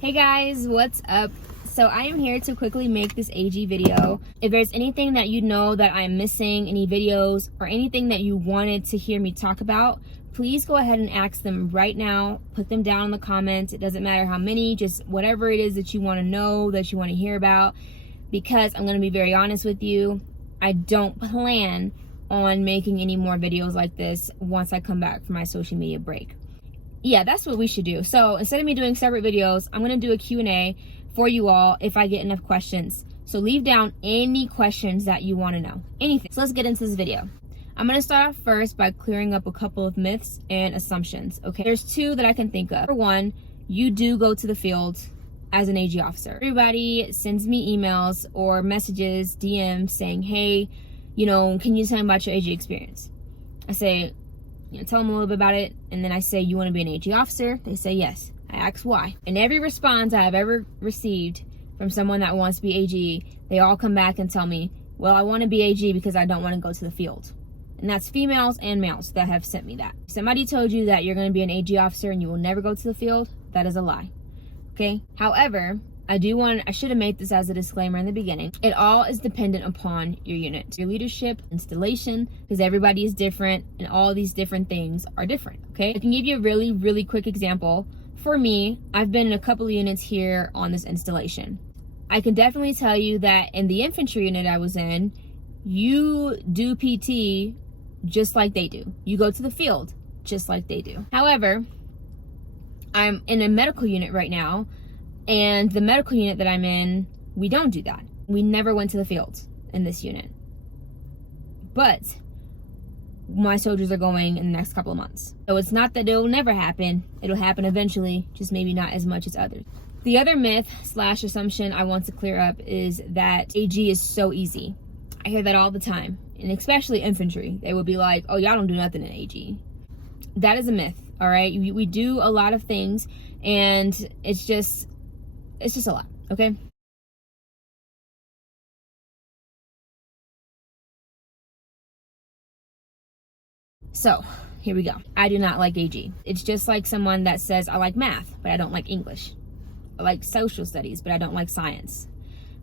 Hey guys, what's up? So I am here to quickly make this AG video. If there's anything that you know that I'm missing, any videos or anything that you wanted to hear me talk about, please go ahead and ask them right now. Put them down in the comments. It doesn't matter how many, just whatever it is that you want to know, that you want to hear about. Because I'm going to be very honest with you, I don't plan on making any more videos like this once I come back from my social media break. Yeah, that's what we should do. So instead of me doing separate videos, I'm going to do a Q&A for you all if I get enough questions. So leave down any questions that you want to know, anything. So let's get into this video. I'm going to start off first by clearing up a couple of myths and assumptions. Okay, there's two that I can think of. Number one, you do go to the field as an AG officer. Everybody sends me emails or messages, DMs saying, hey, can you tell me about your AG experience? I say, tell them a little bit about it. And then I say, you want to be an AG officer? They say yes. I ask why. And every response I have ever received from someone that wants to be AG, they all come back and tell me, well, I want to be AG because I don't want to go to the field. And that's females and males that have sent me that. If somebody told you that you're going to be an AG officer and you will never go to the field, that is a lie. Okay? However, I should have made this as a disclaimer in the beginning. It all is dependent upon your unit, your leadership, installation, because everybody is different and all these different things are different, okay? I can give you a really, really quick example. For me, I've been in a couple of units here on this installation. I can definitely tell you that in the infantry unit I was in, you do PT just like they do. You go to the field just like they do. However, I'm in a medical unit right now, and the medical unit that I'm in, we don't do that. We never went to the field in this unit. But my soldiers are going in the next couple of months. So it's not that it'll never happen. It'll happen eventually, just maybe not as much as others. The other myth / assumption I want to clear up is that AG is so easy. I hear that all the time, and especially infantry. They would be like, oh, y'all don't do nothing in AG. That is a myth, all right? We do a lot of things, and it's just a lot, okay? So, here we go. I do not like AG. It's just like someone that says, I like math, but I don't like English. I like social studies, but I don't like science.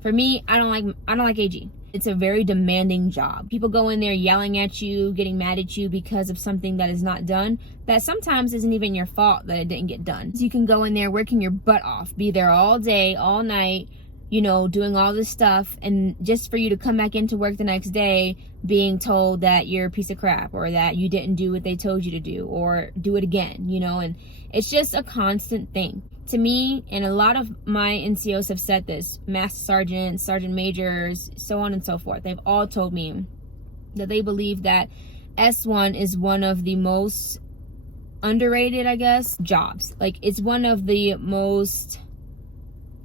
For me, I don't like AG. It's a very demanding job. People go in there yelling at you, getting mad at you because of something that is not done, that sometimes isn't even your fault that it didn't get done. So you can go in there working your butt off, be there all day, all night, doing all this stuff, and just for you to come back into work the next day being told that you're a piece of crap, or that you didn't do what they told you to do, or do it again, and it's just a constant thing. To me, and a lot of my NCOs have said this, master sergeants, sergeant majors, so on and so forth, they've all told me that they believe that S1 is one of the most underrated, I guess, jobs. Like, it's one of the most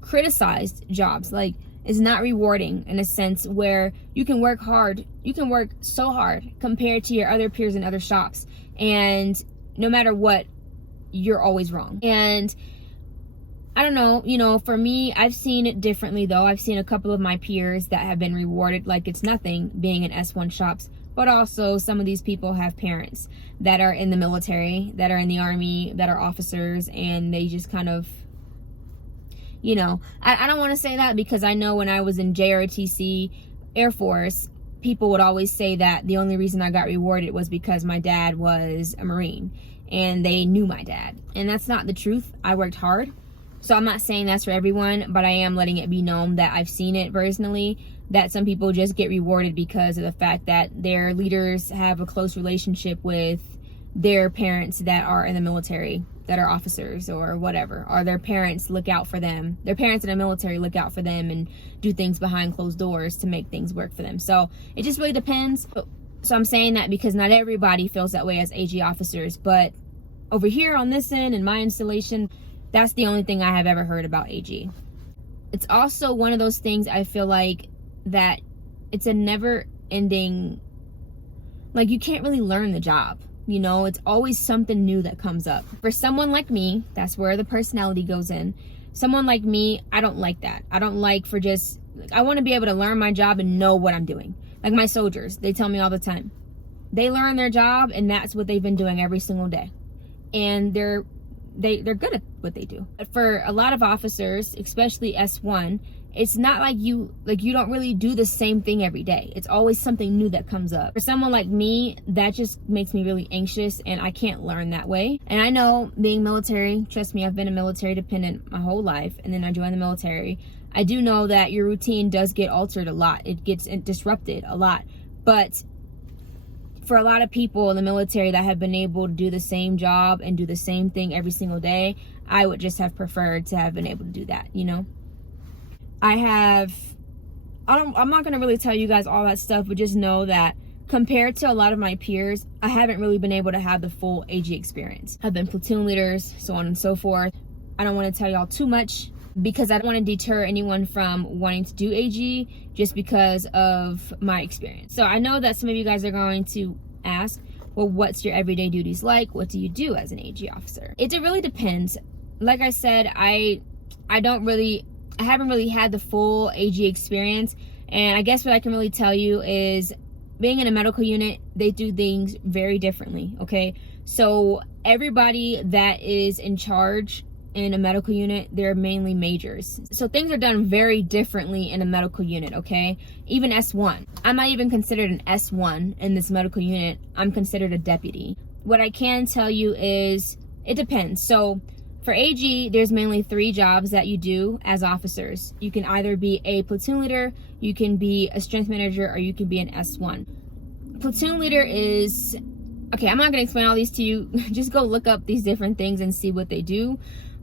criticized jobs. Like, it's not rewarding in a sense where you can work hard. You can work so hard compared to your other peers in other shops, and no matter what, you're always wrong. And I don't know, for me, I've seen it differently though. I've seen a couple of my peers that have been rewarded like it's nothing being in S1 shops, but also some of these people have parents that are in the military, that are in the army, that are officers, and they just kind of, I don't want to say that, because I know when I was in JRTC Air Force, people would always say that the only reason I got rewarded was because my dad was a Marine and they knew my dad. And that's not the truth. I worked hard. So I'm not saying that's for everyone, but I am letting it be known that I've seen it personally, that some people just get rewarded because of the fact that their leaders have a close relationship with their parents that are in the military, that are officers or whatever, or their parents look out for them. Their parents in the military look out for them and do things behind closed doors to make things work for them. So it just really depends. So I'm saying that because not everybody feels that way as AG officers, but over here on this end in my installation, that's the only thing I have ever heard about AG. It's also one of those things I feel like that it's a never ending, like you can't really learn the job. It's always something new that comes up. For someone like me, that's where the personality goes in. Someone like me, I don't like that. I don't like I want to be able to learn my job and know what I'm doing. Like my soldiers, they tell me all the time. They learn their job and that's what they've been doing every single day. And they're they're good at what they do. But for a lot of officers, especially S1, it's not like you don't really do the same thing every day. It's always something new that comes up. For someone like me, that just makes me really anxious, and I can't learn that way. And I know, being military, trust me, I've been a military dependent my whole life, and then I joined the military. I do know that your routine does get altered a lot. It gets disrupted a lot. But for a lot of people in the military that have been able to do the same job and do the same thing every single day, I would just have preferred to have been able to do that, you know? I'm not going to really tell you guys all that stuff, but just know that compared to a lot of my peers, I haven't really been able to have the full AG experience. I've been platoon leaders, so on and so forth. I don't want to tell y'all too much because I don't want to deter anyone from wanting to do AG just because of my experience. So I know that some of you guys are going to ask, well, what's your everyday duties like? What do you do as an AG officer? It really depends. Like I said, I haven't really had the full AG experience, and I guess what I can really tell you is being in a medical unit, they do things very differently, okay? So everybody that is in charge in a medical unit, they're mainly majors. So things are done very differently in a medical unit, okay? Even S1. I'm not even considered an S1 in this medical unit. I'm considered a deputy. What I can tell you is it depends. So for AG, there's mainly 3 jobs that you do as officers. You can either be a platoon leader, you can be a strength manager, or you can be an S1. Platoon leader is, okay, I'm not gonna explain all these to you. Just go look up these different things and see what they do.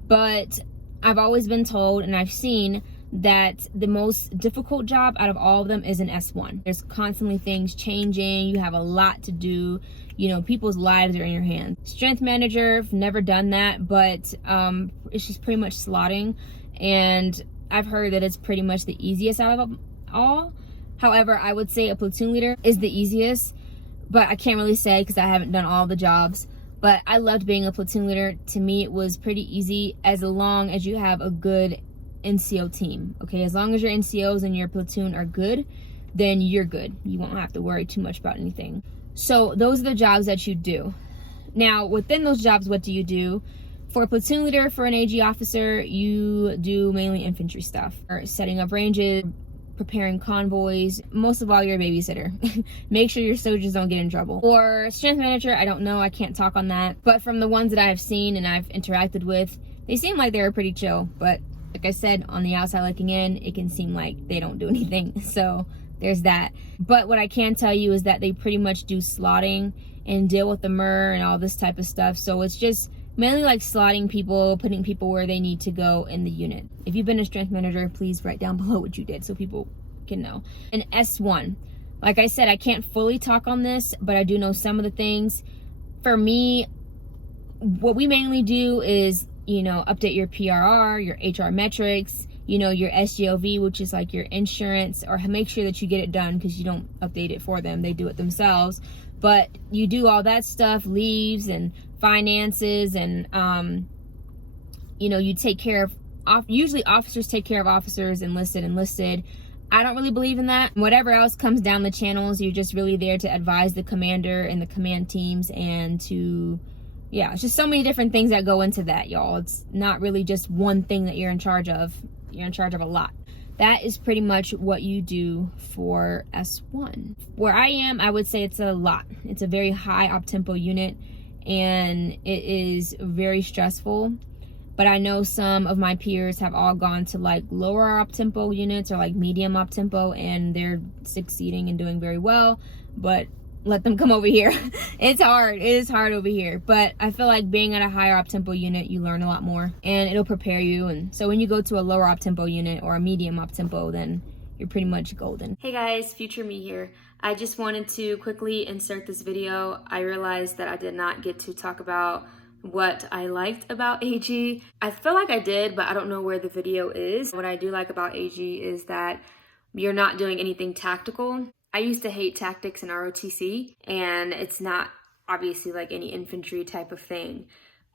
But I've always been told, and I've seen, that the most difficult job out of all of them is an S1. There's constantly things changing. You have a lot to do. You know, people's lives are in your hands. Strength manager, I've never done that, but it's just pretty much slotting. And I've heard that it's pretty much the easiest out of them all. However, I would say a platoon leader is the easiest, but I can't really say because I haven't done all the jobs. But I loved being a platoon leader. To me, it was pretty easy as long as you have a good NCO team, okay? As long as your NCOs and your platoon are good, then you're good. You won't have to worry too much about anything. So those are the jobs that you do. Now, within those jobs, what do you do? For a platoon leader, for an AG officer, you do mainly infantry stuff, or setting up ranges, preparing convoys. Most of all, you're a babysitter. Make sure your soldiers don't get in trouble. Or strength manager, I don't know, I can't talk on that. But from the ones that I've seen and I've interacted with, they seem like they were pretty chill. But like I said, on the outside looking in, it can seem like they don't do anything. So there's that. But what I can tell you is that they pretty much do slotting and deal with the MR and all this type of stuff. So it's just mainly like slotting people, putting people where they need to go in the unit. If you've been a strength manager, please write down below what you did so people can know. And S1, like I said, I can't fully talk on this, but I do know some of the things. For me, what we mainly do is, you know, update your PRR, your HR metrics, you know, your SGLV, which is like your insurance, or make sure that you get it done because you don't update it for them. They do it themselves. But you do all that stuff, leaves and finances, and you know, you take care of, usually officers take care of officers, enlisted. I don't really believe in that. Whatever else comes down the channels, you're just really there to advise the commander and the command teams, and to, yeah, it's just so many different things that go into that, y'all. It's not really just one thing that you're in charge of. You're in charge of a lot. That is pretty much what you do for S1. Where I am, I would say it's a lot. It's a very high op-tempo unit, and it is very stressful. But I know some of my peers have all gone to like lower op-tempo units or like medium op-tempo, and they're succeeding and doing very well. But let them come over here. It's hard. It is hard over here. But I feel like being at a higher op-tempo unit, you learn a lot more, and it'll prepare you. And so when you go to a lower op-tempo unit or a medium op-tempo, then you're pretty much golden. Hey guys, future me here. I just wanted to quickly insert this video. I realized that I did not get to talk about what I liked about AG. I feel like I did, but I don't know where the video is. What I do like about AG is that you're not doing anything tactical. I used to hate tactics in ROTC, and it's not obviously like any infantry type of thing.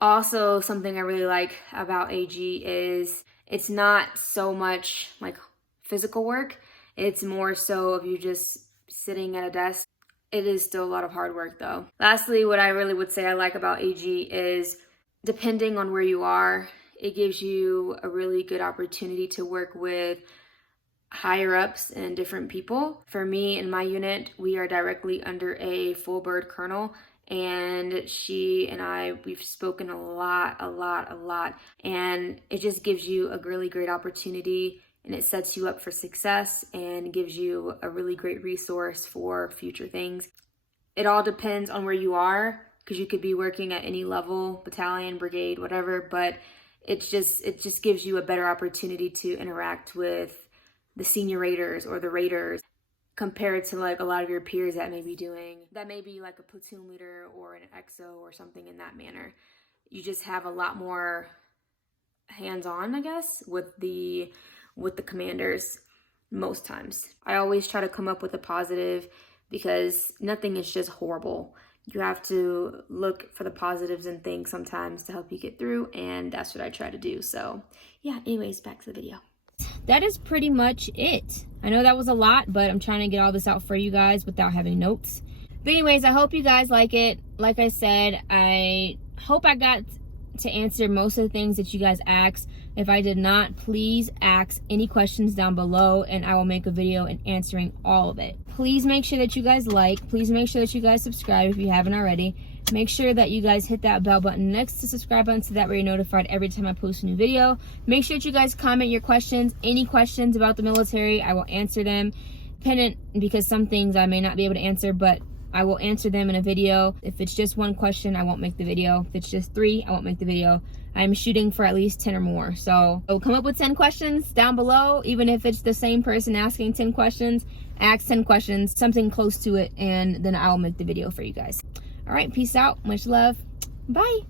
Also, something I really like about AG is it's not so much like physical work. It's more so of you just sitting at a desk. It is still a lot of hard work though. Lastly, what I really would say I like about AG is depending on where you are, it gives you a really good opportunity to work with higher ups and different people. For me, in my unit, we are directly under a full bird colonel, and she and we've spoken a lot, and it just gives you a really great opportunity, and it sets you up for success and gives you a really great resource for future things. It all depends on where you are, because you could be working at any level, battalion, brigade, whatever, but it just gives you a better opportunity to interact with the senior raiders or the raiders compared to like a lot of your peers that may be like a platoon leader or an XO or something in that manner. You just have a lot more hands-on, I guess, with the commanders most times. I always try to come up with a positive, because nothing is just horrible. You have to look for the positives in things sometimes to help you get through, and that's what I try to do. So yeah, anyways, back to the video. That is pretty much it. I know that was a lot, but I'm trying to get all this out for you guys without having notes. But anyways, I hope you guys like it. Like I said, I hope I got to answer most of the things that you guys asked. If I did not, please ask any questions down below, and I will make a video in answering all of it. Please make sure that you guys like. Please make sure that you guys subscribe if you haven't already. Make sure that you guys hit that bell button next to subscribe button, so that way you're notified every time I post a new video. Make sure that you guys comment your questions. Any questions about the military, I will answer them. Dependent, because some things I may not be able to answer, but I will answer them in a video. If it's just one question, I won't make the video. If it's just 3, I won't make the video. I'm shooting for at least 10 or more. So come up with 10 questions down below. Even if it's the same person asking 10 questions, ask 10 questions, something close to it, and then I'll make the video for you guys. All right, peace out. Much love. Bye.